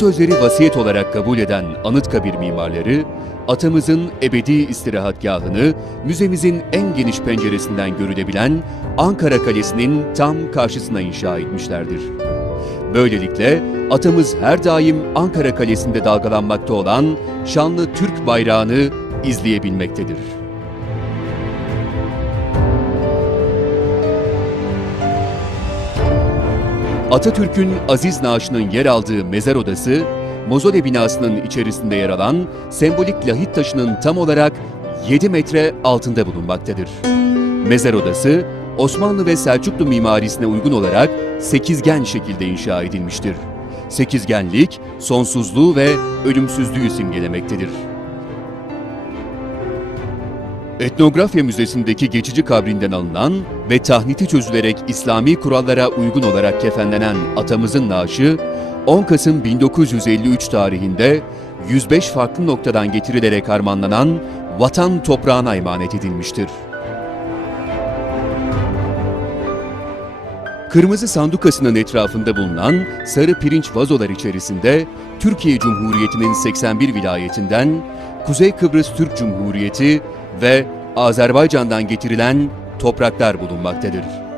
sözleri vasiyet olarak kabul eden Anıtkabir mimarları, atamızın ebedi istirahatgahını müzemizin en geniş penceresinden görülebilen Ankara Kalesi'nin tam karşısına inşa etmişlerdir. Böylelikle atamız her daim Ankara Kalesi'nde dalgalanmakta olan şanlı Türk bayrağını izleyebilmektedir. Atatürk'ün aziz naaşının yer aldığı mezar odası, mozole binasının içerisinde yer alan sembolik lahit taşının tam olarak 7 metre altında bulunmaktadır. Mezar odası, Osmanlı ve Selçuklu mimarisine uygun olarak sekizgen şekilde inşa edilmiştir. Sekizgenlik, sonsuzluğu ve ölümsüzlüğü simgelemektedir. Etnografya Müzesi'ndeki geçici kabrinden alınan ve tahniti çözülerek İslami kurallara uygun olarak kefenlenen atamızın naaşı, 10 Kasım 1953 tarihinde 105 farklı noktadan getirilerek harmanlanan vatan toprağına emanet edilmiştir. Kırmızı sandukasının etrafında bulunan sarı pirinç vazolar içerisinde Türkiye Cumhuriyeti'nin 81 vilayetinden Kuzey Kıbrıs Türk Cumhuriyeti ve Azerbaycan'dan getirilen topraklar bulunmaktadır.